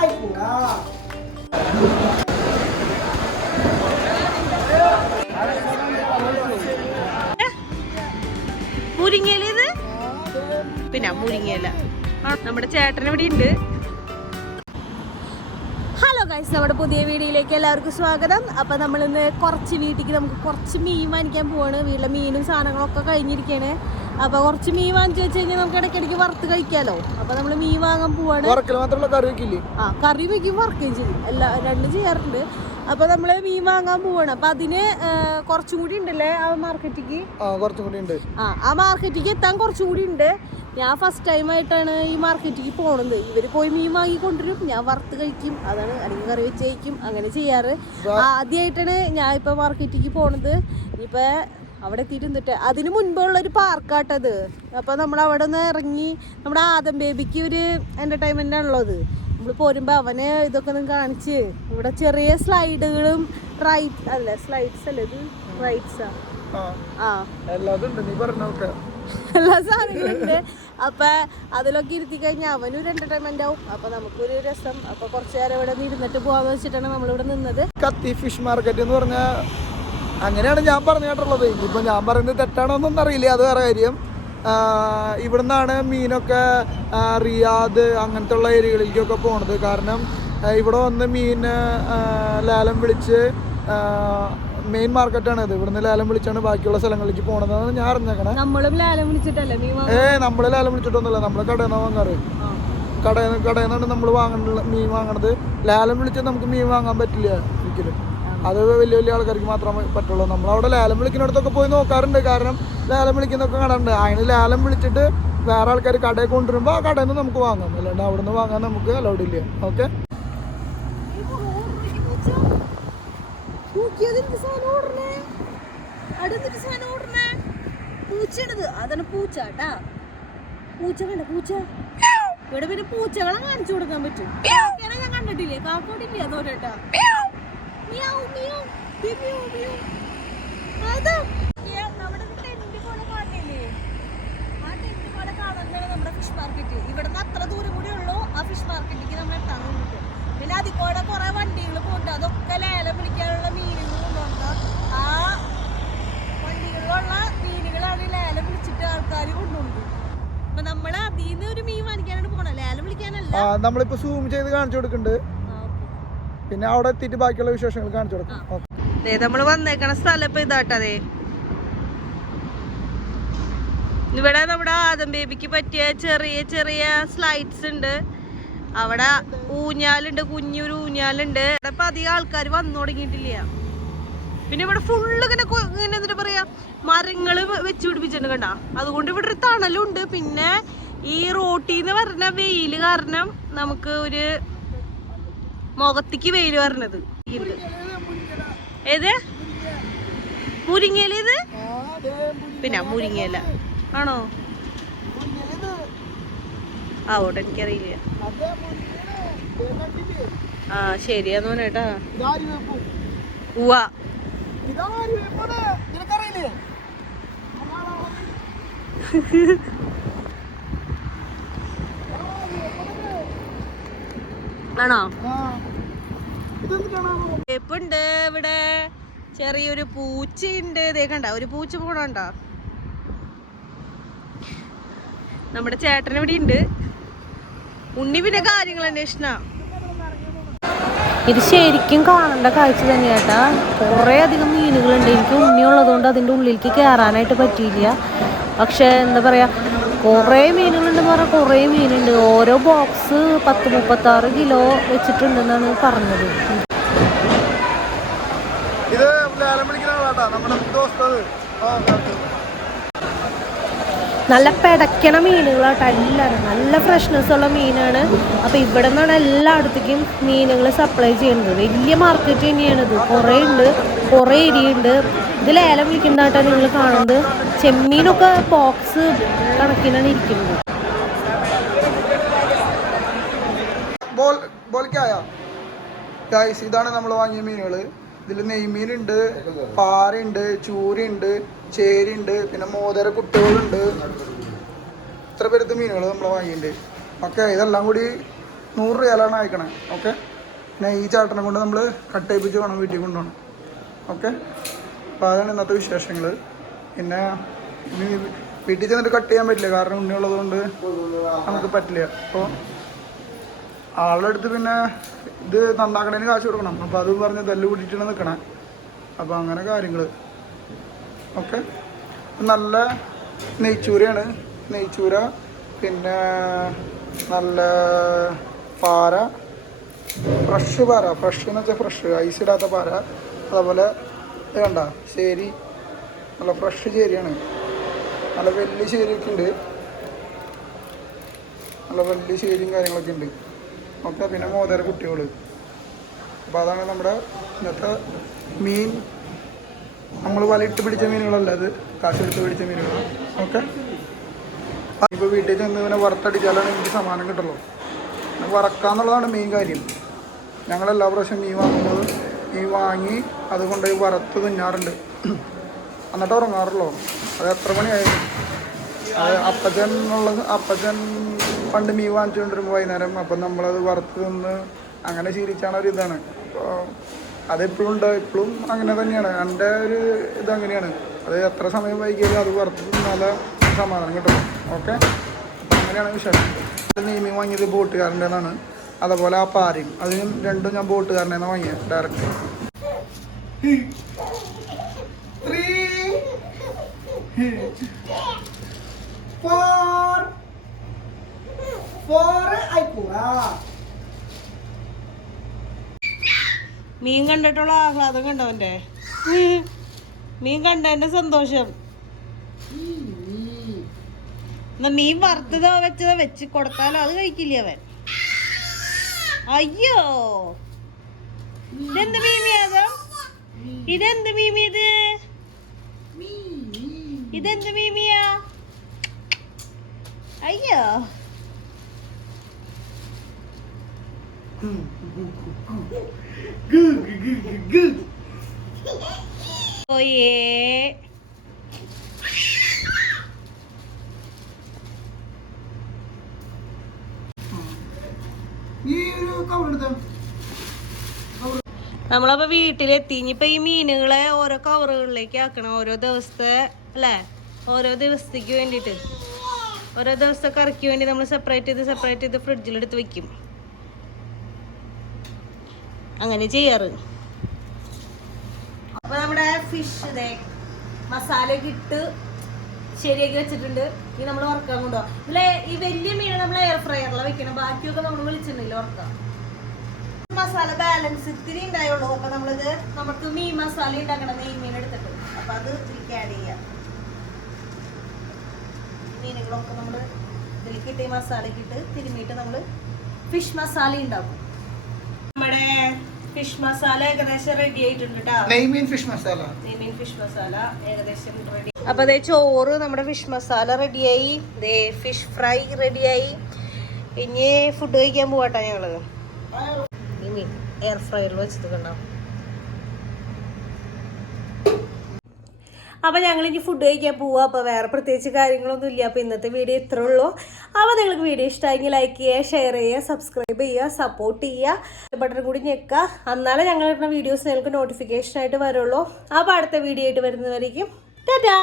ആയിക്കൂടാ. മുരിങ്ങയില പിന്നെ മുരിങ്ങയില നമ്മുടെ ചേട്ടൻ ഇവിടെ ഉണ്ട്. ഹലോ ഗൈസ്, നമ്മുടെ പുതിയ വീഡിയോയിലേക്ക് എല്ലാവർക്കും സ്വാഗതം. അപ്പോൾ നമ്മളിന്ന് നമുക്ക് കുറച്ച് മീൻ വാങ്ങിക്കാൻ പോവാണ്. വീട്ടിലെ മീനും സാധനങ്ങളൊക്കെ കഴിഞ്ഞിരിക്കുകയാണ്. അപ്പോൾ കുറച്ച് മീൻ വാങ്ങിച്ചു വെച്ച് കഴിഞ്ഞാൽ നമുക്ക് ഇടയ്ക്കിടയ്ക്ക് വറുത്ത് കഴിക്കാമല്ലോ. അപ്പോൾ നമ്മൾ മീൻ വാങ്ങാൻ പോവാണ്. കറി വയ്ക്കും വറുക്കുകയും ചെയ്യും, രണ്ടും ചെയ്യാറുണ്ട്. അപ്പോൾ നമ്മൾ മീൻ വാങ്ങാൻ പോവാണ്. അപ്പോൾ അതിന് കുറച്ചും കൂടി ഉണ്ടല്ലേ ആ മാർക്കറ്റിക്ക്. ആ മാർക്കറ്റിക്ക് എത്താൻ കുറച്ചും കൂടി ഉണ്ട്. ഞാൻ ഫസ്റ്റ് ടൈം ആയിട്ടാണ് ഈ മാർക്കറ്റിക്ക് പോണത്. ഇവര് പോയി മീൻ വാങ്ങിക്കൊണ്ടിരും, ഞാൻ വറുത്ത് കഴിക്കും, അതാണ്, അല്ലെങ്കിൽ കറി വെച്ച് കഴിക്കും, അങ്ങനെ ചെയ്യാറ്. ആദ്യമായിട്ടാണ് ഞാൻ ഇപ്പൊ മാർക്കറ്റിക്ക് പോണത്. ഇപ്പൊ അവിടെ എത്തിയിട്ട് നിന്നിട്ട് അതിന് മുൻപുള്ളൊരു പാർക്കാട്ടത്. അപ്പൊ നമ്മൾ അവിടെ ഒന്ന് ഇറങ്ങി, നമ്മുടെ ആദം ബേബിക്ക് ഒരു എന്റർടൈൻമെന്റ് ആണുള്ളത്. നമ്മൾ പോരുമ്പോ അവനെ ഇതൊക്കെ ഒന്ന് കാണിച്ച്, ഇവിടെ ചെറിയ സ്ലൈഡുകളും സ്ലൈഡ്സ് അല്ലേ ഇത്, റൈഡ്സാ, എല്ലാ സാധനങ്ങളുണ്ട്. അപ്പൊ അതിലൊക്കെ ഇരുത്തി കഴിഞ്ഞാൽ അവനൊരു എന്റർടൈൻമെന്റ് ആവും, അപ്പൊ നമുക്കൊരു രസം. അപ്പൊ കുറച്ചു നേരം ഇവിടെ ഇരുന്നിട്ട് പോവാന്ന് വെച്ചിട്ടാണ് നമ്മളിവിടെ നിന്നത്. കത്തി ഫിഷ് മാർക്കറ്റ് എന്ന് പറഞ്ഞാൽ അങ്ങനെയാണ് ഞാൻ പറഞ്ഞു കേട്ടുള്ളത്. ഇപ്പൊ ഞാൻ പറയുന്നത് തെറ്റാണോന്നൊന്നും അറിയില്ല, അത് വേറെ കാര്യം. ഇവിടുന്നാണ് മീനൊക്കെ റിയാദ് അങ്ങനത്തെ ഉള്ള ഏരിയകളിലേക്കൊക്കെ പോണത്. കാരണം ഇവിടെ വന്ന് മീൻ ലേലം വിളിച്ച്, മെയിൻ മാർക്കറ്റാണ് ഇത്, ഇവിടുന്ന് ലേലം വിളിച്ചാണ് ബാക്കിയുള്ള സ്ഥലങ്ങളിലേക്ക് പോണതെന്നാണ് ഞാൻ അറിഞ്ഞേക്കണേ. നമ്മള് ലേലം വിളിച്ചിട്ടൊന്നുമല്ല, നമ്മള് കടയിൽ നിന്നാണ് വാങ്ങാറ്. കടയിൽ നിന്നാണ് നമ്മൾ മീൻ വാങ്ങണത്. ലേലം വിളിച്ചാൽ നമുക്ക് മീൻ വാങ്ങാൻ പറ്റില്ല ഒരിക്കലും. അത് വലിയ വലിയ ആൾക്കാർക്ക് മാത്രമേ പറ്റുള്ളൂ. നമ്മളവിടെ ലേലം വിളിക്കുന്നിടത്തൊക്കെ പോയി നോക്കാറുണ്ട്. കാരണം ലേലം വിളിക്കുന്നൊക്കെ കടയുണ്ട്. അതിന് ലേലം വിളിച്ചിട്ട് വേറെ ആൾക്കാർ കടയിൽ കൊണ്ടുവരുമ്പോൾ ആ കടയിൽ നിന്ന് നമുക്ക് വാങ്ങാം, അല്ലാണ്ട് അവിടെ നിന്ന് വാങ്ങാൻ നമുക്ക് അലൗഡ് ഇല്ല. ഓക്കെ, അതാണ് പൂച്ച കേട്ടാ. പൂച്ച കണ്ട, പൂച്ച ഇവിടെ പിന്നെ പൂച്ചകളെ കാണിച്ചു കൊടുക്കാൻ പറ്റും. ഞാൻ കണ്ടിട്ടില്ലേ, കാക്കോട്ടില്ലേ അതോരേട്ടാ. നമ്മുടെ ഫിഷ് മാർക്കറ്റ് ഇവിടുന്ന് അത്ര ദൂരം കൂടി ഉള്ളൂ. ആ ഫിഷ് മാർക്കറ്റിലേക്ക് നമ്മൾ എത്താൻ വേണ്ടിട്ട്. പിന്നെ അതിൽ കൂടെ കുറെ വണ്ടികൾ പോകുന്നുണ്ട്, അതൊക്കെ ലേലം പിടിക്കാനുള്ള മീനുകൾ കൊണ്ടുവന്ന ആ വണ്ടികളിലുള്ള മീനുകളാണ് ലേലം വിളിച്ചിട്ട് ആൾക്കാർ കൊണ്ടുപോകുന്നത്. അപ്പൊ നമ്മൾ അതിൽ നിന്ന് ഒരു മീൻ വാങ്ങിക്കാനാണ് പോണത്, ലേലം വിളിക്കാനല്ല. നമ്മളിപ്പോ സൂം ചെയ്ത് കാണിച്ചു കൊടുക്കുന്നുണ്ട്, പിന്നെ അവിടെ എത്തിയിട്ട് ബാക്കിയുള്ള വിശേഷങ്ങൾ കാണിച്ചു കൊടുക്കും. നമ്മള് വന്നേക്കണ സ്ഥലം ഇപ്പൊ ഇതാട്ടതേ. ഇവിടെ നമ്മുടെ ആദം ബേബിക്ക് പറ്റിയ ചെറിയ ചെറിയ സ്ലൈഡ്സ് ഉണ്ട്. അവിടെ ഊഞ്ഞാലുണ്ട്, കുഞ്ഞൊരു ഊഞ്ഞാലുണ്ട്. ഇവിടെ ഇപ്പൊ അധികം ആൾക്കാർ വന്നു തുടങ്ങിയിട്ടില്ല. പിന്നെ ഇവിടെ ഫുള്ള് ഇങ്ങനെ എന്താ പറയാ, മരങ്ങള് വെച്ച് പിടിപ്പിച്ചിട്ടുണ്ട് കണ്ട. അതുകൊണ്ട് ഇവിടെ ഒരു തണലുണ്ട്. പിന്നെ ഈ റോട്ടീന്ന് പറഞ്ഞ വെയില് കാരണം നമുക്ക് ഒരു മുഖത്തേക്ക് വെയില് പറഞ്ഞത്. ഏത് മുരിങ്ങയില? ഇത് പിന്നെ മുരിങ്ങയില ആണോ? ആവോട്ടെ, എനിക്കറിയില്ല. ആ ശരിയാന്ന് പറഞ്ഞേട്ടാ. ഉവ്വ, ആണോ? ഉണ്ട് ഇവിടെ ചെറിയൊരു പൂച്ചയുണ്ട്. ഇതേ കണ്ട, ഒരു പൂച്ച പോണണ്ട. നമ്മുടെ ചേട്ടൻ ഇവിടെ ഉണ്ട്. ഉണ്ണി പിന്നെ കാര്യങ്ങൾ അന്വേഷണ. ഇത് ശരിക്കും കാണേണ്ട കാഴ്ച തന്നെയാട്ടാ. കുറേ അധികം മീനുകളുണ്ട്. എനിക്ക് ഉണ്ണിയുള്ളതുകൊണ്ട് അതിൻ്റെ ഉള്ളിലേക്ക് കയറാനായിട്ട് പറ്റിയില്ല. പക്ഷെ എന്താ പറയാ, കുറേ മീനുകളുണ്ടെന്ന് പറഞ്ഞാൽ കുറേ മീനുണ്ട്. ഓരോ ബോക്സ് 36 കിലോ വെച്ചിട്ടുണ്ടെന്നാണ് പറഞ്ഞത്. നല്ല പെടക്കണ മീനുകളാട്ടോ എല്ലാവരും. നല്ല ഫ്രഷ്നെസ് ഉള്ള മീനാണ്. അപ്പോൾ ഇവിടെ നിന്നാണ് എല്ലായിടത്തേക്കും മീനുകൾ സപ്ലൈ ചെയ്യുന്നത്. വലിയ മാർക്കറ്റ് തന്നെയാണിത്. കുറേ ഉണ്ട്, കുറേ ഏരിയുണ്ട്. ഇത് ലേലം വിളിക്കുന്നതായിട്ടാ നിങ്ങൾ കാണുന്നത്. ചെമ്മീനൊക്കെ ബോക്സ് കണക്കിനാണ് ഇരിക്കുന്നത്. ഇതാണ് നമ്മൾ വാങ്ങിയ മീനുകൾ. ഇതിൽ നെയ്മീനുണ്ട്, പാറയുണ്ട്, ചൂരയുണ്ട്, ചേരിയുണ്ട്, പിന്നെ മോതിര കുട്ടികളുണ്ട്, ഇത്ര പേരത്തെ മീനുകൾ നമ്മൾ വാങ്ങിയിട്ടുണ്ട്. ഓക്കെ, ഇതെല്ലാം കൂടി 100 റിയാലാണ് അയക്കണേ. ഓക്കെ, പിന്നെ ഈ ചേട്ടനെ കൊണ്ട് നമ്മൾ കട്ട് ചെയ്യിപ്പിച്ച് വേണം വീട്ടിൽ കൊണ്ടുപോകണം. ഓക്കെ, അപ്പോൾ അതാണ് ഇന്നത്തെ വിശേഷങ്ങൾ. പിന്നെ വീട്ടിൽ ചെന്നിട്ട് കട്ട് ചെയ്യാൻ പറ്റില്ല, കാരണം ഉണ്ണിയുള്ളത് കൊണ്ട് നമുക്ക് പറ്റില്ല. അപ്പോൾ ആളുടെ അടുത്ത് പിന്നെ ഇത് നന്നാക്കണേന് കാശ് കൊടുക്കണം. അപ്പോൾ അത് പറഞ്ഞ് തല്ല് കൂട്ടിയിട്ടാണ് നിൽക്കണേ. അപ്പോൾ അങ്ങനെ കാര്യങ്ങൾ. ഓക്കെ, നല്ല നെയ്ച്ചൂരയാണ്. നെയ്ച്ചൂര, പിന്നെ നല്ല പാര, ഫ്രഷ് പാര. ഫ്രഷ് എന്ന് വെച്ചാൽ ഫ്രഷ്, ഐസ് ഇടാത്ത പാര. അതേപോലെ ഇത് കണ്ട ശരി, നല്ല ഫ്രഷ് ചേരിയാണ്. നല്ല വലിയ ശരിയൊക്കെ ഉണ്ട്, നല്ല വലിയ ശരിയും കാര്യങ്ങളൊക്കെ ഉണ്ട്. ഓക്കെ, പിന്നെ മോതര കുട്ടികൾ. അപ്പോൾ അതാണ് നമ്മുടെ ഇന്നത്തെ മീൻ. നമ്മൾ വലയിട്ട് പിടിച്ച മീനുകളല്ല, അത് കാശെടുത്ത് പിടിച്ച മീനുകളാണ്. ഓക്കെ, ഇപ്പോൾ വീട്ടിൽ ചെന്ന് പിന്നെ വറുത്തടിച്ചാലാണ് എനിക്ക് സമാനം കിട്ടുള്ളൂ. വറക്കാന്നുള്ളതാണ് മെയിൻ കാര്യം. ഞങ്ങളെല്ലാ പ്രാവശ്യം മീൻ വാങ്ങുമ്പോൾ മീൻ വാങ്ങി അത് കൊണ്ടുപോയി വറുത്ത് തിന്നാറുണ്ട്, എന്നിട്ട് ഉറങ്ങാറുള്ളൂ. അത് എത്ര മണിയായിരുന്നു. അത് അപ്പച്ചൻ പണ്ട് മീൻ വാങ്ങിച്ചുകൊണ്ടിരുമ്പോൾ വൈകുന്നേരം, അപ്പം നമ്മളത് വറുത്ത് തിന്ന് അങ്ങനെ ശീലിച്ചാണ് ഒരു ഇതാണ്. അപ്പോൾ അതെപ്പോഴും ഉണ്ട്, ഇപ്പോഴും അങ്ങനെ തന്നെയാണ്. എൻ്റെ ഒരു ഇതങ്ങനെയാണ്. അത് എത്ര സമയം വൈകിയാലും അത് വറുത്ത് തിന്നാലേ സമാധാനം കിട്ടും. ഓക്കെ, അപ്പം അങ്ങനെയാണ് വിശേഷം. മീൻ വാങ്ങിയത് ബോട്ടുകാരൻ്റെ നിന്നാണ്. അതേപോലെ ആ പാരയും, അതിനും രണ്ടും ഞാൻ ബോട്ടുകാരനെ നിന്നാണ് വാങ്ങിയത് ഡയറക്റ്റ്. 3 4 ആയിക്കൂടാ. മീൻ കണ്ടിട്ടുള്ള ആഹ്ലാദം കണ്ടവന്റെ, മീൻ കണ്ടതിന്റെ സന്തോഷം. എന്നാ മീൻ വറുത്തതോ വെച്ചതോ വെച്ച് കൊടുത്താലോ അത് കഴിക്കില്ല അവൻ. അയ്യോ, ഇതെന്ത് മീമിയാത്? ഇതെന്ത് മീമിയത്? ഇതെന്ത് മീമിയാ? അയ്യോ, ഓയേ. നമ്മളപ്പോ വീട്ടിലെത്തി. ഇനിയിപ്പോ ഈ മീനുകളെ ഓരോ കവറുകളിലേക്ക് ആക്കണം. ഓരോ ദിവസത്തെ അല്ലേ, ഓരോ ദിവസത്തേക്ക് വേണ്ടിയിട്ട്, ഓരോ ദിവസത്തെ കറിക്ക് വേണ്ടി നമ്മൾ സെപ്പറേറ്റ് ചെയ്ത് ഫ്രിഡ്ജിലെടുത്ത് വെക്കും. അങ്ങനെ ചെയ്യാറ്. അപ്പൊ നമ്മുടെ ഫിഷ് മസാലയൊക്കെ ഇട്ട് ശരിയാക്കി വെച്ചിട്ടുണ്ട്. ഇനി നമ്മൾ വറക്കാൻ കൊണ്ടുപോകാം. ഇതിലെ ഈ വലിയ മീൻ നമ്മൾ എയർ ഫ്രയറിലാണ് വെക്കണം. ബാക്കിയൊക്കെ നമ്മൾ വിളിച്ചിട്ടുണ്ടല്ലോ വറക്കാം. മസാല ബാലൻസ് ഇത്തിരി ഉണ്ടായുള്ളൂ. അപ്പൊ നമ്മളിത് നമുക്ക് മീൻ മസാല ഉണ്ടാക്കണം. നെയ്മീൻ എടുത്തിട്ട് അപ്പൊ അത് ഇതിലേക്ക് ആഡ് ചെയ്യാം. മീനുകളൊക്കെ നമ്മൾ ഇതിലേക്ക് ഇട്ട് ഈ മസാലയ്ക്ക് ഇട്ട് തിരുമ്മിയിട്ട് നമ്മൾ ഫിഷ് മസാല ഉണ്ടാക്കും. നമ്മുടെ ഫിഷ് മസാല ഏകദേശം റെഡി ആയിട്ടുണ്ട് കേട്ടോ. നെയ്മീൻ ഫിഷ് മസാല ഏകദേശം റെഡി. അപ്പൊ അതേ ചോറ് നമ്മുടെ ഫിഷ് മസാല റെഡിയായി. ദേ ഫിഷ് ഫ്രൈ റെഡിയായി. ഇനി ഫുഡ് കഴിക്കാൻ പോവാട്ടോ ഞങ്ങള്. ഇനി എയർ ഫ്രയറിൽ വെച്ചത് കണ്ടോ. അപ്പോൾ ഞങ്ങളിനി ഫുഡ് കഴിക്കാൻ പോവുക. അപ്പോൾ വേറെ പ്രത്യേകിച്ച് കാര്യങ്ങളൊന്നും ഇല്ല. അപ്പോൾ ഇന്നത്തെ വീഡിയോ ഇത്രേ ഉള്ളൂ. അപ്പോൾ നിങ്ങൾക്ക് വീഡിയോ ഇഷ്ടമായെങ്കിൽ ലൈക്ക് ചെയ്യുക, ഷെയർ ചെയ്യുക, സബ്സ്ക്രൈബ് ചെയ്യുക, സപ്പോർട്ട് ചെയ്യുക, ബട്ടൺ കൂടി ഞെക്കുക. എന്നാലേ ഞങ്ങളിടുന്ന വീഡിയോസ് നിങ്ങൾക്ക് നോട്ടിഫിക്കേഷനായിട്ട് വരുള്ളൂ. അപ്പോൾ അടുത്ത വീഡിയോ ആയിട്ട് വരുന്നവരേക്കും ടാറ്റാ.